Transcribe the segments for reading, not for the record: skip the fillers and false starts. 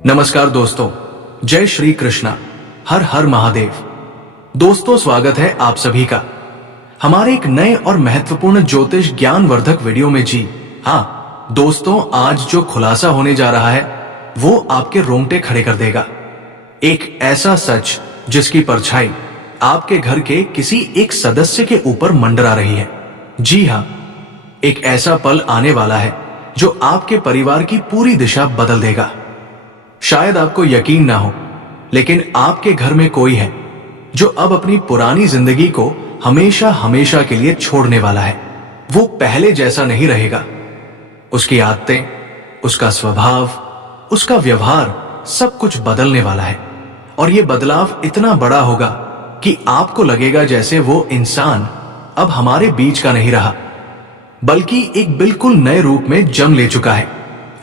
नमस्कार दोस्तों, जय श्री कृष्णा, हर हर महादेव। दोस्तों, स्वागत है आप सभी का हमारे एक नए और महत्वपूर्ण ज्योतिष ज्ञानवर्धक वीडियो में। जी हाँ दोस्तों, आज जो खुलासा होने जा रहा है वो आपके रोंगटे खड़े कर देगा। एक ऐसा सच जिसकी परछाई आपके घर के किसी एक सदस्य के ऊपर मंडरा रही है। जी हाँ, एक ऐसा पल आने वाला है जो आपके परिवार की पूरी दिशा बदल देगा। शायद आपको यकीन ना हो, लेकिन आपके घर में कोई है जो अब अपनी पुरानी जिंदगी को हमेशा हमेशा के लिए छोड़ने वाला है। वो पहले जैसा नहीं रहेगा। उसकी आदतें, उसका स्वभाव, उसका व्यवहार, सब कुछ बदलने वाला है। और ये बदलाव इतना बड़ा होगा कि आपको लगेगा जैसे वो इंसान अब हमारे बीच का नहीं रहा, बल्कि एक बिल्कुल नए रूप में जन्म ले चुका है।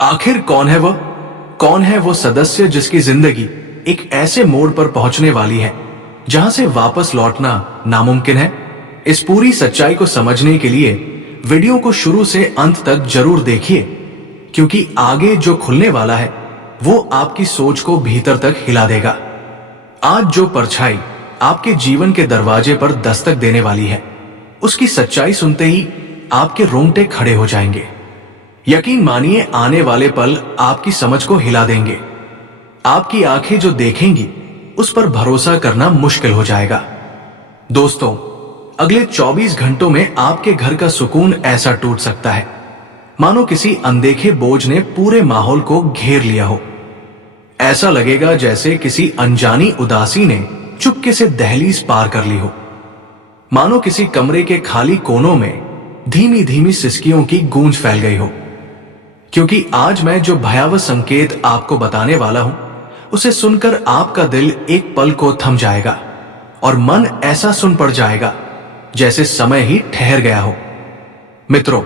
आखिर कौन है वह? कौन है वो सदस्य जिसकी जिंदगी एक ऐसे मोड़ पर पहुंचने वाली है जहां से वापस लौटना नामुमकिन है? इस पूरी सच्चाई को समझने के लिए वीडियो को शुरू से अंत तक जरूर देखिए, क्योंकि आगे जो खुलने वाला है वो आपकी सोच को भीतर तक हिला देगा। आज जो परछाई आपके जीवन के दरवाजे पर दस्तक देने वाली है, उसकी सच्चाई सुनते ही आपके रोंगटे खड़े हो जाएंगे। यकीन मानिए, आने वाले पल आपकी समझ को हिला देंगे। आपकी आंखें जो देखेंगी उस पर भरोसा करना मुश्किल हो जाएगा। दोस्तों, अगले 24 घंटों में आपके घर का सुकून ऐसा टूट सकता है मानो किसी अनदेखे बोझ ने पूरे माहौल को घेर लिया हो। ऐसा लगेगा जैसे किसी अनजानी उदासी ने चुपके से दहलीज पार कर ली हो। मानो किसी कमरे के खाली कोनों में धीमी धीमी सिसकियों की गूंज फैल गई हो। क्योंकि आज मैं जो भयावह संकेत आपको बताने वाला हूं, उसे सुनकर आपका दिल एक पल को थम जाएगा और मन ऐसा सुन पड़ जाएगा जैसे समय ही ठहर गया हो। मित्रों,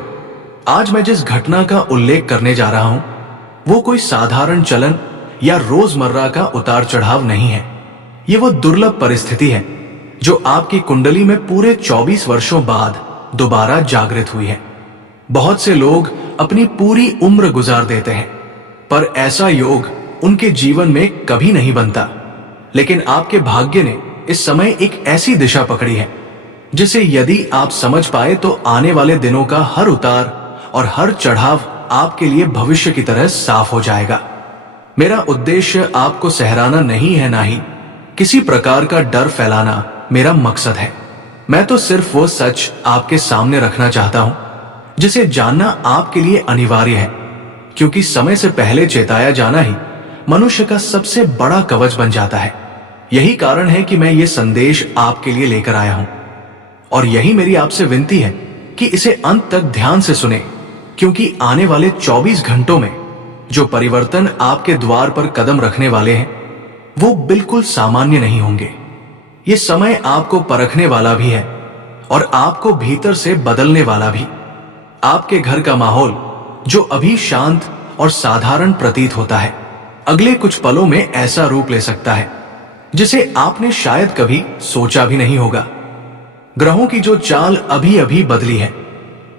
आज मैं जिस घटना का उल्लेख करने जा रहा हूं वो कोई साधारण चलन या रोजमर्रा का उतार चढ़ाव नहीं है। ये वो दुर्लभ परिस्थिति है जो आपकी कुंडली में पूरे 24 वर्षों बाद दोबारा जागृत हुई है। बहुत से लोग अपनी पूरी उम्र गुजार देते हैं, पर ऐसा योग उनके जीवन में कभी नहीं बनता। लेकिन आपके भाग्य ने इस समय एक ऐसी दिशा पकड़ी है जिसे यदि आप समझ पाए तो आने वाले दिनों का हर उतार और हर चढ़ाव आपके लिए भविष्य की तरह साफ हो जाएगा। मेरा उद्देश्य आपको सहराना नहीं है, ना ही किसी प्रकार का डर फैलाना मेरा मकसद है। मैं तो सिर्फ वो सच आपके सामने रखना चाहता हूं जिसे जानना आपके लिए अनिवार्य है, क्योंकि समय से पहले चेताया जाना ही मनुष्य का सबसे बड़ा कवच बन जाता है। यही कारण है कि मैं ये संदेश आपके लिए लेकर आया हूं, और यही मेरी आपसे विनती है कि इसे अंत तक ध्यान से सुने, क्योंकि आने वाले 24 घंटों में जो परिवर्तन आपके द्वार पर कदम रखने वाले हैं वो बिल्कुल सामान्य नहीं होंगे। ये समय आपको परखने वाला भी है और आपको भीतर से बदलने वाला भी। आपके घर का माहौल जो अभी शांत और साधारण प्रतीत होता है, अगले कुछ पलों में ऐसा रूप ले सकता है जिसे आपने शायद कभी सोचा भी नहीं होगा। ग्रहों की जो चाल अभी अभी बदली है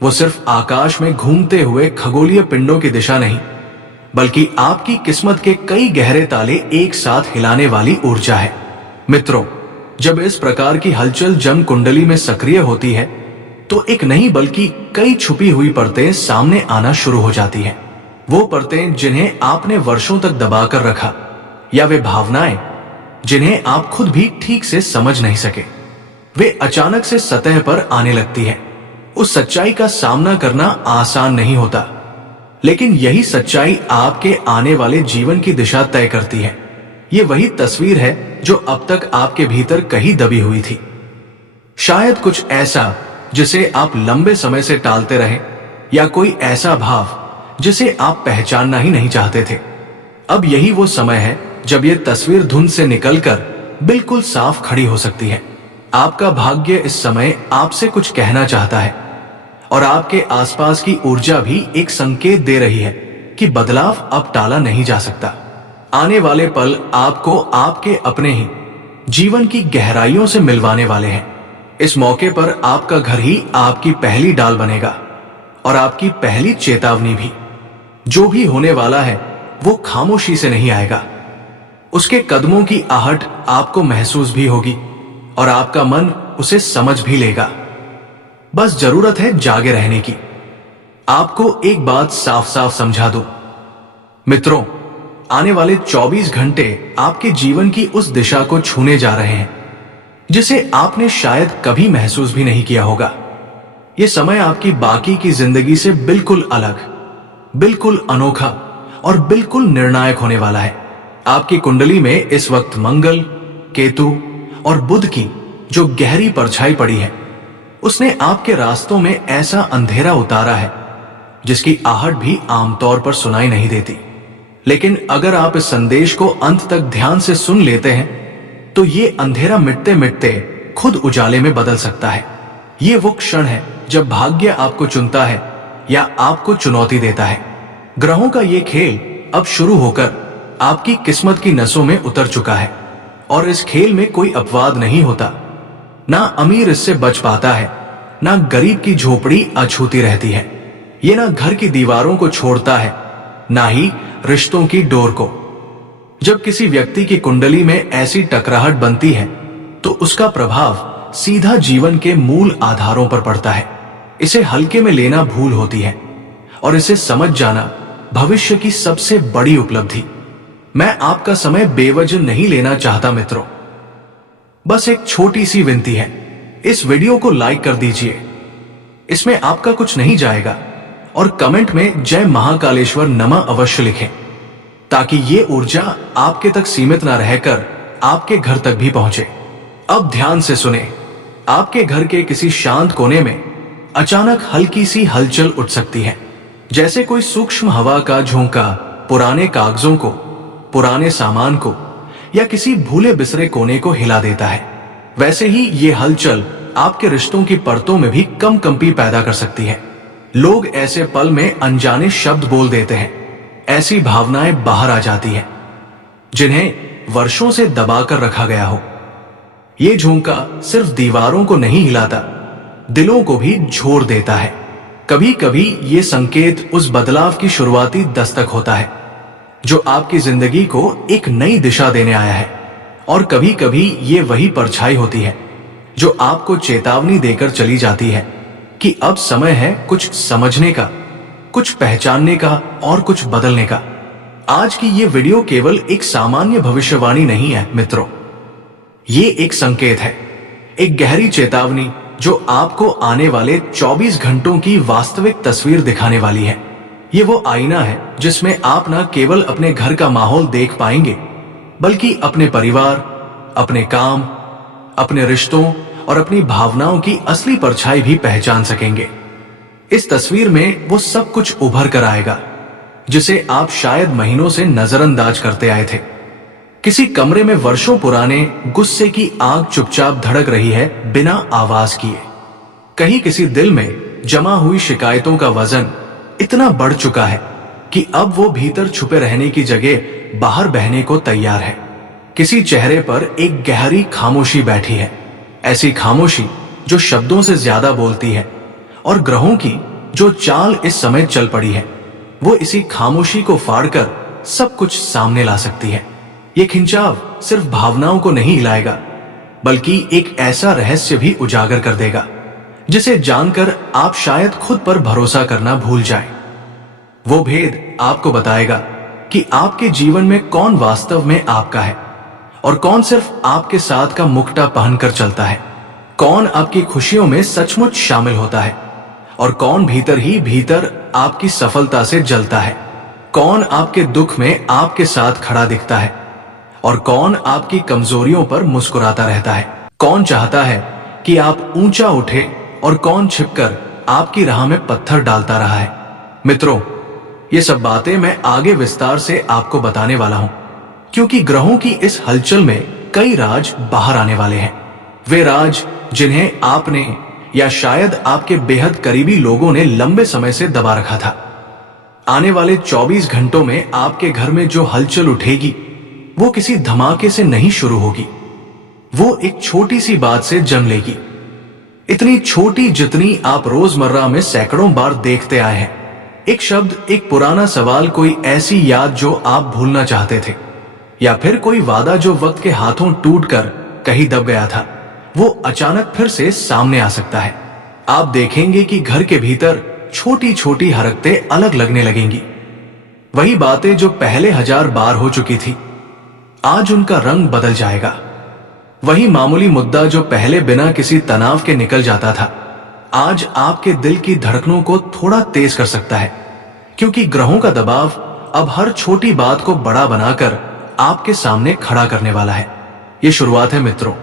वो सिर्फ आकाश में घूमते हुए खगोलीय पिंडों की दिशा नहीं, बल्कि आपकी किस्मत के कई गहरे ताले एक साथ हिलाने वाली ऊर्जा है। मित्रों, जब इस प्रकार की हलचल जन्म कुंडली में सक्रिय होती है तो एक नहीं बल्कि कई छुपी हुई परतें सामने आना शुरू हो जाती हैं। वो परतें जिन्हें आपने वर्षों तक दबाकर रखा, या वे भावनाएं जिन्हें आप खुद भी ठीक से समझ नहीं सके, वे अचानक से सतह पर आने लगती हैं। उस सच्चाई का सामना करना आसान नहीं होता, लेकिन यही सच्चाई आपके आने वाले जीवन की दिशा तय करती है। ये वही तस्वीर है जो अब तक आपके भीतर कहीं दबी हुई थी। शायद कुछ ऐसा जिसे आप लंबे समय से टालते रहे, या कोई ऐसा भाव जिसे आप पहचानना ही नहीं चाहते थे। अब यही वो समय है जब ये तस्वीर धुंध से निकलकर बिल्कुल साफ खड़ी हो सकती है। आपका भाग्य इस समय आपसे कुछ कहना चाहता है, और आपके आसपास की ऊर्जा भी एक संकेत दे रही है कि बदलाव अब टाला नहीं जा सकता। आने वाले पल आपको आपके अपने ही जीवन की गहराइयों से मिलवाने वाले हैं। इस मौके पर आपका घर ही आपकी पहली डाल बनेगा और आपकी पहली चेतावनी भी। जो भी होने वाला है वो खामोशी से नहीं आएगा। उसके कदमों की आहट आपको महसूस भी होगी और आपका मन उसे समझ भी लेगा। बस जरूरत है जागे रहने की। आपको एक बात साफ साफ समझा दूं मित्रों, आने वाले 24 घंटे आपके जीवन की उस दिशा को छूने जा रहे हैं जिसे आपने शायद कभी महसूस भी नहीं किया होगा। यह समय आपकी बाकी की जिंदगी से बिल्कुल अलग, बिल्कुल अनोखा और बिल्कुल निर्णायक होने वाला है। आपकी कुंडली में इस वक्त मंगल, केतु और बुध की जो गहरी परछाई पड़ी है, उसने आपके रास्तों में ऐसा अंधेरा उतारा है जिसकी आहट भी आमतौर पर सुनाई नहीं देती। लेकिन अगर आप इस संदेश को अंत तक ध्यान से सुन लेते हैं तो ये अंधेरा मिटते मिटते खुद उजाले में बदल सकता है। ये वो क्षण है जब भाग्य आपको चुनता है या आपको चुनौती देता है। ग्रहों का ये खेल अब शुरू होकर आपकी किस्मत की नसों में उतर चुका है और इस खेल में कोई अपवाद नहीं होता। ना अमीर इससे बच पाता है, ना गरीब की झोपड़ी अछूती रहती है। ये ना घर की दीवारों को छोड़ता है, ना ही रिश्तों की डोर को। जब किसी व्यक्ति की कुंडली में ऐसी टकराहट बनती है तो उसका प्रभाव सीधा जीवन के मूल आधारों पर पड़ता है। इसे हल्के में लेना भूल होती है और इसे समझ जाना भविष्य की सबसे बड़ी उपलब्धि। मैं आपका समय बेवजह नहीं लेना चाहता मित्रों। बस एक छोटी सी विनती है, इस वीडियो को लाइक कर दीजिए। इसमें आपका कुछ नहीं जाएगा और कमेंट में जय महाकालेश्वर नमः अवश्य लिखें ताकि ये ऊर्जा आपके तक सीमित न रहकर आपके घर तक भी पहुंचे। अब ध्यान से सुने। आपके घर के किसी शांत कोने में अचानक हल्की सी हलचल उठ सकती है, जैसे कोई सूक्ष्म हवा का झोंका पुराने कागजों को, पुराने सामान को या किसी भूले बिसरे कोने को हिला देता है। वैसे ही ये हलचल आपके रिश्तों की परतों में भी कंपी पैदा कर सकती है। लोग ऐसे पल में अनजाने शब्द बोल देते हैं, ऐसी भावनाएं बाहर आ जाती हैं जिन्हें वर्षों से दबाकर रखा गया हो। ये झोंका सिर्फ दीवारों को नहीं हिलाता, दिलों को भी झोर देता है। कभी कभी ये संकेत उस बदलाव की शुरुआती दस्तक होता है जो आपकी जिंदगी को एक नई दिशा देने आया है, और कभी कभी ये वही परछाई होती है जो आपको चेतावनी देकर चली जाती है कि अब समय है कुछ समझने का, कुछ पहचानने का और कुछ बदलने का। आज की ये वीडियो केवल एक सामान्य भविष्यवाणी नहीं है मित्रों, ये एक संकेत है, एक गहरी चेतावनी जो आपको आने वाले 24 घंटों की वास्तविक तस्वीर दिखाने वाली है। ये वो आईना है जिसमें आप न केवल अपने घर का माहौल देख पाएंगे, बल्कि अपने परिवार, अपने काम, अपने रिश्तों और अपनी भावनाओं की असली परछाई भी पहचान सकेंगे। इस तस्वीर में वो सब कुछ उभर कर आएगा जिसे आप शायद महीनों से नजरअंदाज करते आए थे। किसी कमरे में वर्षों पुराने गुस्से की आग चुपचाप धड़क रही है बिना आवाज किए। कहीं किसी दिल में जमा हुई शिकायतों का वजन इतना बढ़ चुका है कि अब वो भीतर छुपे रहने की जगह बाहर बहने को तैयार है। किसी चेहरे पर एक गहरी खामोशी बैठी है, ऐसी खामोशी जो शब्दों से ज्यादा बोलती है, और ग्रहों की जो चाल इस समय चल पड़ी है वो इसी खामोशी को फाड़कर सब कुछ सामने ला सकती है। ये खिंचाव सिर्फ भावनाओं को नहीं हिलाएगा, बल्कि एक ऐसा रहस्य भी उजागर कर देगा जिसे जानकर आप शायद खुद पर भरोसा करना भूल जाएं। वो भेद आपको बताएगा कि आपके जीवन में कौन वास्तव में आपका है और कौन सिर्फ आपके साथ का मुखटा पहनकर चलता है, कौन आपकी खुशियों में सचमुच शामिल होता है और कौन भीतर ही भीतर आपकी सफलता से जलता है, कौन आपके दुख में आपके साथ खड़ा दिखता है और कौन आपकी कमजोरियों पर मुस्कुराता रहता है, कौन चाहता है कि आप ऊंचा उठे और कौन छिपकर आपकी राह में पत्थर डालता रहा है। मित्रों, ये सब बातें मैं आगे विस्तार से आपको बताने वाला हूं, क्योंकि ग्रहों की इस हलचल में कई राज बाहर आने वाले हैं। वे राज जिन्हें आपने या शायद आपके बेहद करीबी लोगों ने लंबे समय से दबा रखा था। आने वाले 24 घंटों में आपके घर में जो हलचल उठेगी वो किसी धमाके से नहीं शुरू होगी, वो एक छोटी सी बात से जन्म लेगी, इतनी छोटी जितनी आप रोजमर्रा में सैकड़ों बार देखते आए हैं। एक शब्द, एक पुराना सवाल, कोई ऐसी याद जो आप भूलना चाहते थे, या फिर कोई वादा जो वक्त के हाथों टूटकर कहीं दब गया था, वो अचानक फिर से सामने आ सकता है। आप देखेंगे कि घर के भीतर छोटी छोटी हरकतें अलग लगने लगेंगी। वही बातें जो पहले 1000 बार हो चुकी थी, आज उनका रंग बदल जाएगा। वही मामूली मुद्दा जो पहले बिना किसी तनाव के निकल जाता था, आज आपके दिल की धड़कनों को थोड़ा तेज कर सकता है, क्योंकि ग्रहों का दबाव अब हर छोटी बात को बड़ा बनाकर आपके सामने खड़ा करने वाला है। ये शुरुआत है मित्रों,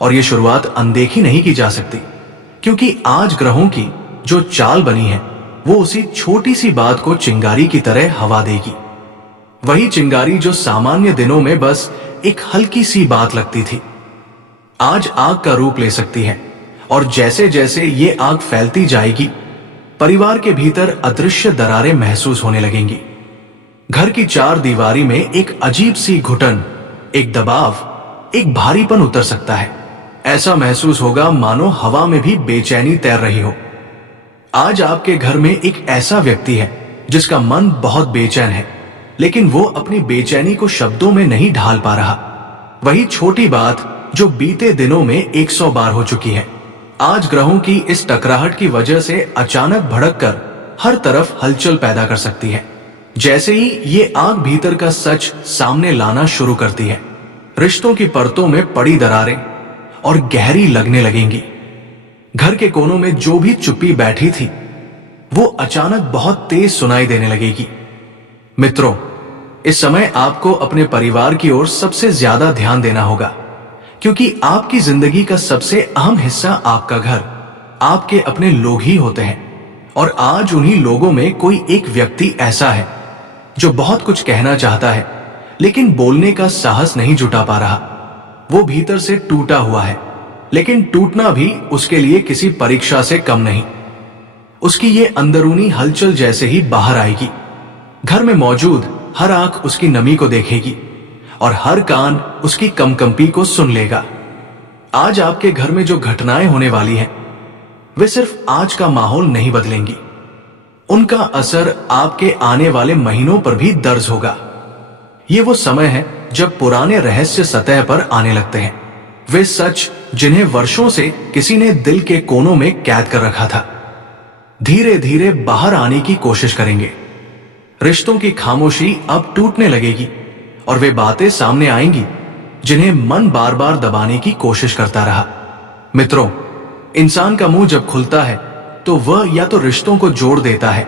और ये शुरुआत अनदेखी नहीं की जा सकती, क्योंकि आज ग्रहों की जो चाल बनी है वो उसी छोटी सी बात को चिंगारी की तरह हवा देगी। वही चिंगारी जो सामान्य दिनों में बस एक हल्की सी बात लगती थी, आज आग का रूप ले सकती है। और जैसे जैसे ये आग फैलती जाएगी, परिवार के भीतर अदृश्य दरारें महसूस होने लगेंगी। घर की चार दीवारी में एक अजीब सी घुटन, एक दबाव, एक भारीपन उतर सकता है। ऐसा महसूस होगा मानो हवा में भी बेचैनी तैर रही हो। आज आपके घर में एक ऐसा व्यक्ति है जिसका मन बहुत बेचैन है, लेकिन वो अपनी बेचैनी को शब्दों में नहीं ढाल पा रहा। वही छोटी बात जो बीते दिनों में 100 बार हो चुकी है, आज ग्रहों की इस टकराहट की वजह से अचानक भड़ककर हर तरफ हलचल पैदा कर सकती है। जैसे ही ये आग भीतर का सच सामने लाना शुरू करती है, रिश्तों की परतों में पड़ी दरारें और गहरी लगने लगेंगी। घर के कोनों में जो भी चुप्पी बैठी थी, वो अचानक बहुत तेज सुनाई देने लगेगी। मित्रों, इस समय आपको अपने परिवार की ओर सबसे ज्यादा ध्यान देना होगा, क्योंकि आपकी जिंदगी का सबसे अहम हिस्सा आपका घर, आपके अपने लोग ही होते हैं। और आज उन्हीं लोगों में कोई एक व्यक्ति ऐसा है जो बहुत कुछ कहना चाहता है, लेकिन बोलने का साहस नहीं जुटा पा रहा। वो भीतर से टूटा हुआ है, लेकिन टूटना भी उसके लिए किसी परीक्षा से कम नहीं। उसकी ये अंदरूनी हलचल जैसे ही बाहर आएगी, घर में मौजूद हर आंख उसकी नमी को देखेगी और हर कान उसकी कंपी को सुन लेगा। आज आपके घर में जो घटनाएं होने वाली हैं, वे सिर्फ आज का माहौल नहीं बदलेंगी, उनका असर आपके आने वाले महीनों पर भी दर्ज होगा। ये वो समय है जब पुराने रहस्य सतह पर आने लगते हैं, वे सच जिन्हें वर्षों से किसी ने दिल के कोनों में कैद कर रखा था, धीरे धीरे बाहर आने की कोशिश करेंगे। रिश्तों की खामोशी अब टूटने लगेगी और वे बातें सामने आएंगी जिन्हें मन बार बार दबाने की कोशिश करता रहा। मित्रों, इंसान का मुंह जब खुलता है तो वह या तो रिश्तों को जोड़ देता है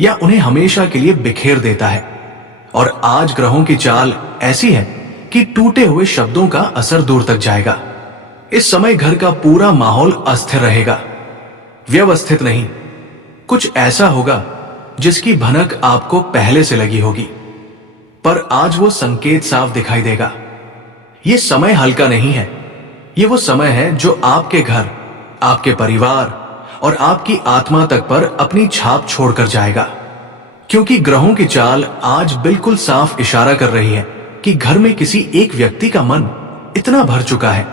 या उन्हें हमेशा के लिए बिखेर देता है। और आज ग्रहों की चाल ऐसी है कि टूटे हुए शब्दों का असर दूर तक जाएगा। इस समय घर का पूरा माहौल अस्थिर रहेगा, व्यवस्थित नहीं। कुछ ऐसा होगा जिसकी भनक आपको पहले से लगी होगी, पर आज वो संकेत साफ दिखाई देगा। ये समय हल्का नहीं है, ये वो समय है जो आपके घर, आपके परिवार और आपकी आत्मा तक पर अपनी छाप छोड़कर जाएगा। क्योंकि ग्रहों की चाल आज बिल्कुल साफ इशारा कर रही है कि घर में किसी एक व्यक्ति का मन इतना भर चुका है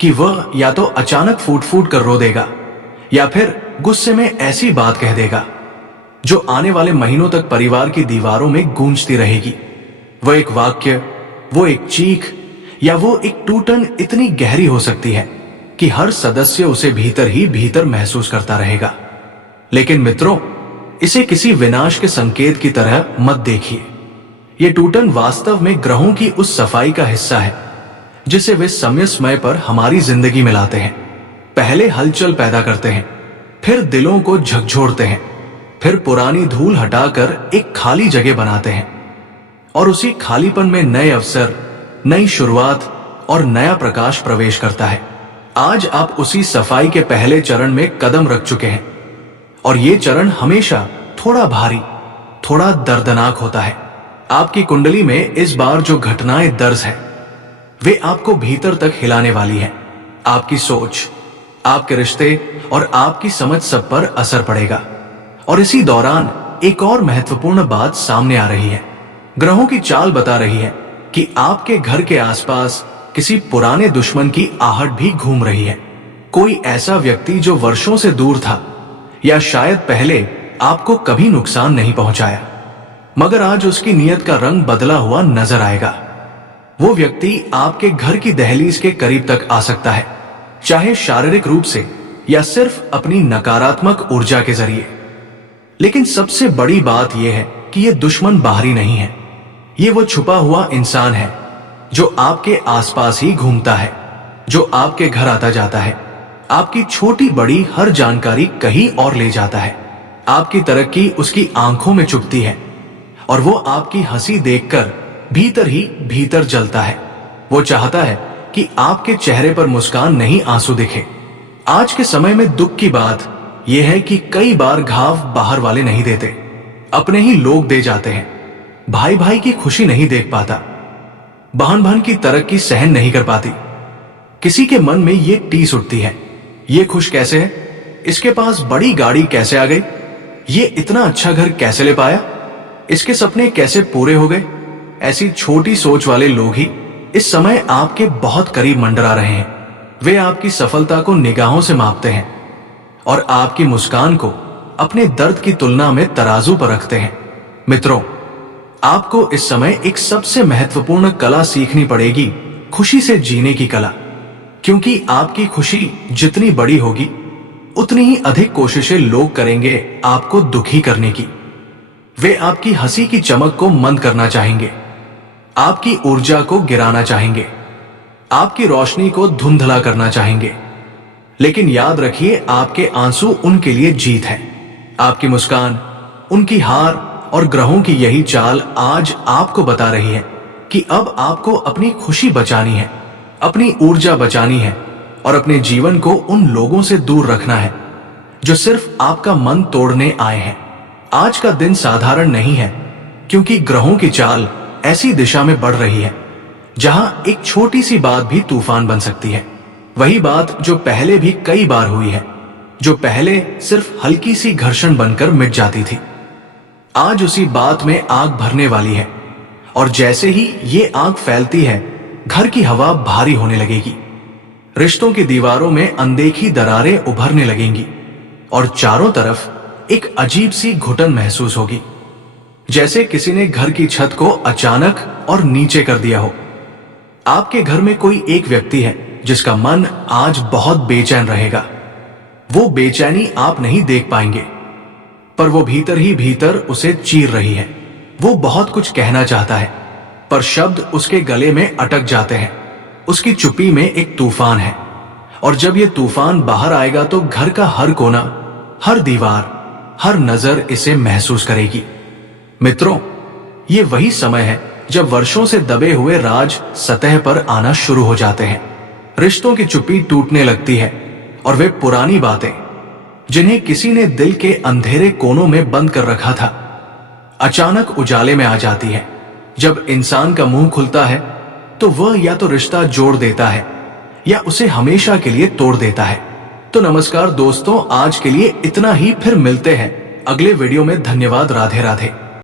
कि वह या तो अचानक फूट फूट कर रो देगा या फिर गुस्से में ऐसी बात कह देगा जो आने वाले महीनों तक परिवार की दीवारों में गूंजती रहेगी। वो एक वाक्य, वो एक चीख या वो एक टूटन इतनी गहरी हो सकती है कि हर सदस्य उसे भीतर ही भीतर महसूस करता रहेगा। लेकिन मित्रों, इसे किसी विनाश के संकेत की तरह मत देखिए। ये टूटन वास्तव में ग्रहों की उस सफाई का हिस्सा है जिसे वे समय समय पर हमारी जिंदगी में लाते हैं। पहले हलचल पैदा करते हैं, फिर दिलों को झकझोरते हैं, फिर पुरानी धूल हटाकर एक खाली जगह बनाते हैं और उसी खालीपन में नए अवसर, नई शुरुआत और नया प्रकाश प्रवेश करता है। आज आप उसी सफाई के पहले चरण में कदम रख चुके हैं और ये चरण हमेशा थोड़ा भारी, थोड़ा दर्दनाक होता है। आपकी कुंडली में इस बार जो घटनाएं दर्ज है, वे आपको भीतर तक हिलाने वाली हैं। आपकी सोच, आपके रिश्ते और आपकी समझ सब पर असर पड़ेगा। और इसी दौरान एक और महत्वपूर्ण बात सामने आ रही है। ग्रहों की चाल बता रही है कि आपके घर के आसपास किसी पुराने दुश्मन की आहट भी घूम रही है। कोई ऐसा व्यक्ति जो वर्षों से दूर था या शायद पहले आपको कभी नुकसान नहीं पहुंचाया, मगर आज उसकी नीयत का रंग बदला हुआ नजर आएगा। वो व्यक्ति आपके घर की दहलीज के करीब तक आ सकता है, चाहे शारीरिक रूप से या सिर्फ अपनी नकारात्मक ऊर्जा के जरिए। लेकिन सबसे बड़ी बात यह है कि यह दुश्मन बाहरी नहीं है, ये वो छुपा हुआ इंसान है जो आपके आसपास ही घूमता है, जो आपके घर आता जाता है, आपकी छोटी बड़ी हर जानकारी कहीं और ले जाता है। आपकी तरक्की उसकी आंखों में चुभती है और वो आपकी हंसी देखकर भीतर ही भीतर जलता है। वो चाहता है कि आपके चेहरे पर मुस्कान नहीं आंसू दिखे। आज के समय में दुख की बात यह है कि कई बार घाव बाहर वाले नहीं देते, अपने ही लोग दे जाते हैं। भाई भाई की खुशी नहीं देख पाता, बहन बहन की तरक्की सहन नहीं कर पाती। किसी के मन में ये टीस उठती है, ये खुश कैसे है, इसके पास बड़ी गाड़ी कैसे आ गई, ये इतना अच्छा घर कैसे ले पाया, इसके सपने कैसे पूरे हो गए। ऐसी छोटी सोच वाले लोग ही इस समय आपके बहुत करीब मंडरा रहे हैं। वे आपकी सफलता को निगाहों से मापते हैं और आपकी मुस्कान को अपने दर्द की तुलना में तराजू पर रखते हैं। मित्रों, आपको इस समय एक सबसे महत्वपूर्ण कला सीखनी पड़ेगी, खुशी से जीने की कला। क्योंकि आपकी खुशी जितनी बड़ी होगी, उतनी ही अधिक कोशिशें लोग करेंगे आपको दुखी करने की। वे आपकी हंसी की चमक को मंद करना चाहेंगे, आपकी ऊर्जा को गिराना चाहेंगे, आपकी रोशनी को धुंधला करना चाहेंगे। लेकिन याद रखिए, आपके आंसू उनके लिए जीत है, आपकी मुस्कान उनकी हार। और ग्रहों की यही चाल आज आपको बता रही है कि अब आपको अपनी खुशी बचानी है, अपनी ऊर्जा बचानी है और अपने जीवन को उन लोगों से दूर रखना है जो सिर्फ आपका मन तोड़ने आए हैं। आज का दिन साधारण नहीं है, क्योंकि ग्रहों की चाल ऐसी दिशा में बढ़ रही है जहां एक छोटी सी बात भी तूफान बन सकती है। वही बात जो पहले भी कई बार हुई है, जो पहले सिर्फ हल्की सी घर्षण बनकर मिट जाती थी, आज उसी बात में आग भरने वाली है। और जैसे ही ये आग फैलती है, घर की हवा भारी होने लगेगी, रिश्तों की दीवारों में अनदेखी दरारें उभरने लगेंगी और चारों तरफ एक अजीब सी घुटन महसूस होगी, जैसे किसी ने घर की छत को अचानक और नीचे कर दिया हो। आपके घर में कोई एक व्यक्ति है जिसका मन आज बहुत बेचैन रहेगा। वो बेचैनी आप नहीं देख पाएंगे, पर वो भीतर ही भीतर उसे चीर रही है। वो बहुत कुछ कहना चाहता है, पर शब्द उसके गले में अटक जाते हैं। उसकी चुप्पी में एक तूफान है, और जब ये तूफान बाहर आएगा तो घर का हर कोना, हर दीवार, हर नजर इसे महसूस करेगी। मित्रों, ये वही समय है जब वर्षों से दबे हुए राज सतह पर आना शुरू हो जाते हैं। रिश्तों की चुप्पी टूटने लगती है और वे पुरानी बातें जिन्हें किसी ने दिल के अंधेरे कोनों में बंद कर रखा था, अचानक उजाले में आ जाती है। जब इंसान का मुंह खुलता है तो वह या तो रिश्ता जोड़ देता है या उसे हमेशा के लिए तोड़ देता है। तो नमस्कार दोस्तों, आज के लिए इतना ही। फिर मिलते हैं अगले वीडियो में। धन्यवाद। राधे राधे।